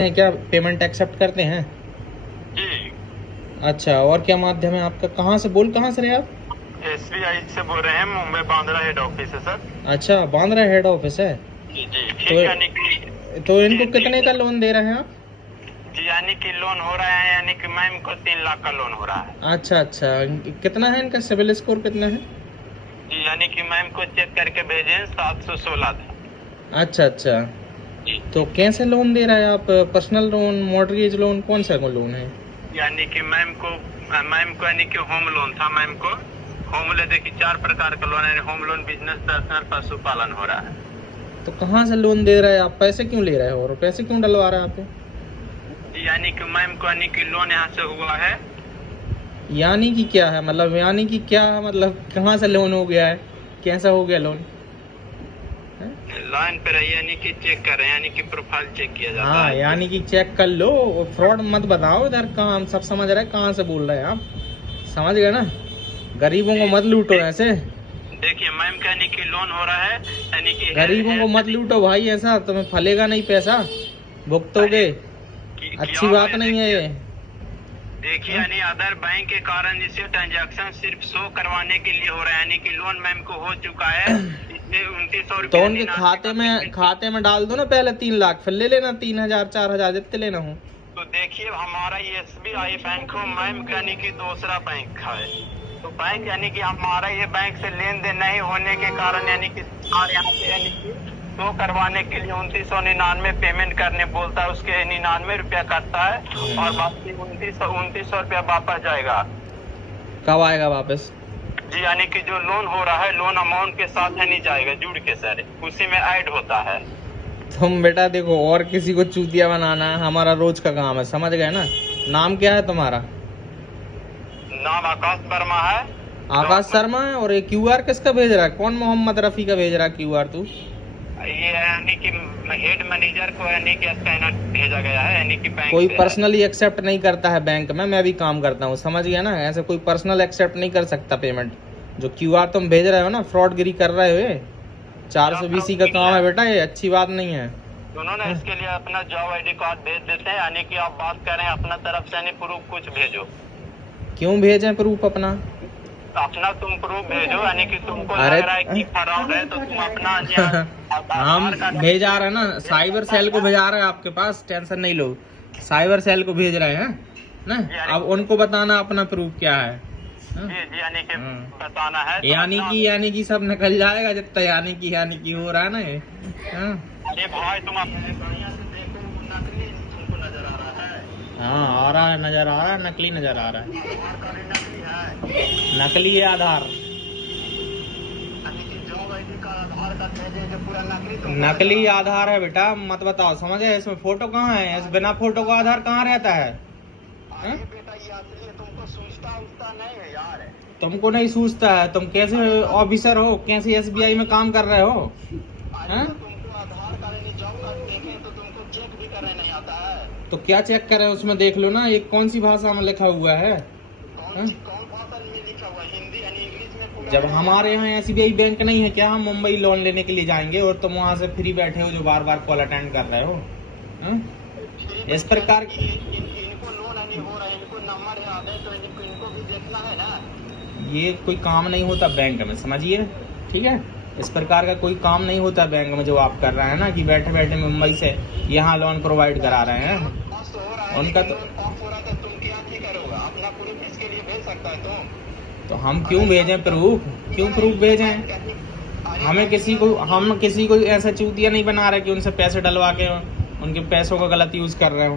हैं क्या, payment accept करते हैं? जी। अच्छा, और क्या माध्यम है आपका? कहाँ से रहे आप? SBI से बोल रहे हैं, मुंबई बांद्रा हेड ऑफिस है सर। अच्छा, बांद्रा हेड ऑफिस है। जी जी तो ठीक, यानी कि तो इनको जी, कितने का लोन दे रहे हैं आप? जी यानी कि लोन हो रहा है, यानी कि मैम को 3 लाख का लोन हो रहा है। अच्छा अच्छा, कितना है इनका सिबिल स्कोर, कितना है? जी यानी कि मैम को चेक करके भेजे 716 था। अच्छा अच्छा, जी तो कैसे लोन दे रहा है आप? पर्सनल लोन, मॉर्गेज लोन, कौन सा लोन है? यानी कि मैम को यानी कि होम लोन था। मैम को होम लोन, देखिए 4 प्रकार का लोन है। होम लोन, बिजनेस, पर्सनल, पशुपालन हो रहा है। तो कहाँ से लोन दे रहा है आप? पैसे क्यों ले रहे हो और पैसे क्यों डलवा रहा है आप? जी यानी कि मैम को यानी कि लोन यहाँ से हुआ है। यानी कि क्या है मतलब? यानी कि क्या मतलब? कहाँ से लोन हो गया है? कैसा हो गया लोन? लाइन पे रहिए, यानी कि चेक कर रहे हैं, यानी कि प्रोफाइल चेक किया जाता हाँ, है। यानी कि चेक कर लो, फ्रॉड मत बताओ इधर। कहाँ हम सब समझ रहे हैं, कहाँ से बोल रहे हैं आप? समझ गए ना? गरीबों को मत लूटो ऐसे। देखिए मैम का यानी कि लोन हो रहा है, यानी कि गरीबों को मत लूटो भाई, ऐसा तुम्हें फलेगा नहीं पैसा, भुगतोगे। अच्छी बात नहीं है ये। देखिए यानी अदर बैंक के कारण इसे ट्रांजैक्शन सिर्फ शो करवाने के लिए हो रहा है, यानी कि लोन मैम को हो चुका है। इसमें 2900 तो उनके खाते में डाल दो ना पहले 3 लाख, फिर ले लेना 3000 4000 जितने लेना हो। तो देखिए हमारा ये SBI बैंक हो मैम, यानी कि दूसरा बैंक है। तो बैंक यानी कि हमारा ये बैंक से लेन देन नहीं होने के कारण, यानी कि यहाँ पे यानी कि शो करवाने के लिए 2999 पेमेंट करने बोलता है, उसके 99 रुपया काटता है और बाकी 2900 रुपया वापस जाएगा। कब आएगा वापस? जी यानी कि जो लोन हो रहा है, लोन अमाउंट के साथ है नहीं जाएगा, जुड़ के सर उसी में ऐड होता है। तुम बेटा देखो, और किसी को चूतिया बनाना हमारा रोज का काम है, समझ गए ना? नाम क्या है तुम्हारा? नाम आकाश वर्मा है। आकाश शर्मा है। और ये QR किसका भेज रहा है? कौन मोहम्मद रफी का भेज रहा है QR तू? ये यानी कि हेड मैनेजर को यानी कि स्कैनर भेजा गया है, यानी कि बैंक कोई से पर्सनली एक्सेप्ट नहीं करता है बैंक में, मैं भी काम करता हूँ, समझ गया ना? ऐसे कोई पर्सनल एक्सेप्ट नहीं कर सकता पेमेंट। जो QR तुम भेज रहे हो ना, फ्रॉडगिरी कर रहे हो, ये 420 का काम है बेटा, ये अच्छी बात नहीं है। दोनों ने इसके लिए अपना जॉब ID कार्ड भेज देते हैं, यानी कि आप बात करें अपना तरफ से, यानी प्रूफ कुछ भेजो। क्यों भेजें प्रूफ अपना? अपना तुम प्रूफ भेजो, यानी कि तुमको लग रहा है कि फ्रॉड है, तो तुम अपना हम भेजा रहे हैं ना, साइबर सेल को भेजा रहे हैं आपके पास, टेंशन नहीं लो। साइबर सेल को भेज रहे हैं ना, अब उनको बताना अपना प्रूफ क्या है। जी यानी कि बताना है, यानी कि सब निकल जाएगा जितना यानी कि हो रहा है ना ये। ये भाई तुम अपने बढ़िया से देखो, नकली तुमको नजर आ रहा है। हाँ आ रहा है, नजर आ रहा है, नकली नजर आ रहा है। आधार कार्ड नकली है, नकली है आधार। जॉब ID का आधार कार्ड भेजे जो पूरा नकली नकली आधार है बेटा, मत बताओ, समझे? इसमें फोटो कहाँ है? इस बिना फोटो का आधार कहाँ रहता है? बेटा ये असली है, तुमको सूझता नहीं है यार। तुमको नहीं सूझता है? तुम कैसे ऑफिसर हो, कैसे SBI में काम कर रहे हो? तुमको आधार कार्ड जॉब कार्ड देखे तो तुमको चेक भी करने नहीं आता है? तो क्या चेक करें? उसमें देख लो ना, ये कौन सी भाषा में लिखा हुआ है? कौन भाषा में लिखा हुआ है? हिंदी यानी इंग्लिश में पूरा? जब हमारे यहाँ SBI बैंक नहीं है क्या, हम मुंबई लोन लेने के लिए जाएंगे और तुम वहाँ से फ्री बैठे हो जो बार बार कॉल अटेंड कर रहे हो? इस प्रकार इनको लोन नहीं हो रहा है, इनको नंबर याद है, तो इनको भी देखना है ना। ये कोई काम नहीं होता बैंक में, समझिए, ठीक है? इस प्रकार का कोई काम नहीं होता बैंक में जो आप कर रहे हैं ना, कि बैठे बैठे मुंबई से यहाँ लोन प्रोवाइड करा रहे हैं उनका। तुम क्या करोगे? अपना प्रूफ इसके लिए भेज सकता है तुम? तो हम क्यों भेजें प्रूफ? क्यों प्रूफ भेजें? हम किसी को ऐसा चूतिया नहीं बना रहे कि उनसे पैसे डलवा के उनके पैसों का गलत यूज कर रहे हो।